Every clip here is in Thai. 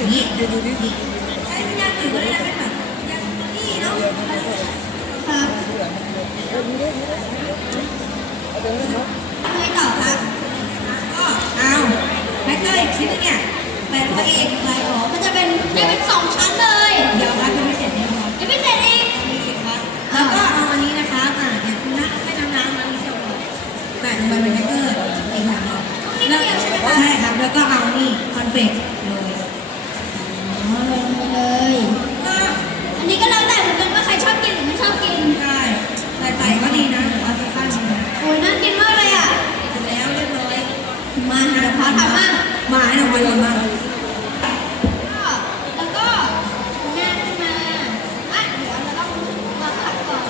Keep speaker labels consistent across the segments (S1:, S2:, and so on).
S1: อย่างนี้ดูดูดูดิใช้เป็นยางอื่นก็ได้นะเป็นแบบยางนี่เนาะครับไม่ต่อครับก็เอาแม็กเกอร์อีกชิ้นนึงเนี่ยแปะตัวเองไปอ๋อมันจะเป็นได้เป็นสองชั้นเลย เดี๋ยวครับยังไม่เสร็จแน่นอนยังไม่เสร็จอีกครับแล้วก็เอาอันนี้นะครับอ่าเนี่ยคุณน้าให้น้ำน้ำมันเดียวเลยแปะลงไปเป็นแม็กเกอร์อีกหางหนึ่งแล้วใช่ครับแล้วก็เอานี่คอนเฟกเทำ
S2: บ้างมาให้น้องพล
S1: ยทาแล้วก็งาน
S2: ขึ้มาอะ
S1: เดี๋เราต้อง
S2: มาขัดก่อ
S1: น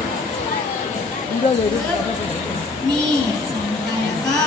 S1: นี่ใจแล้วก็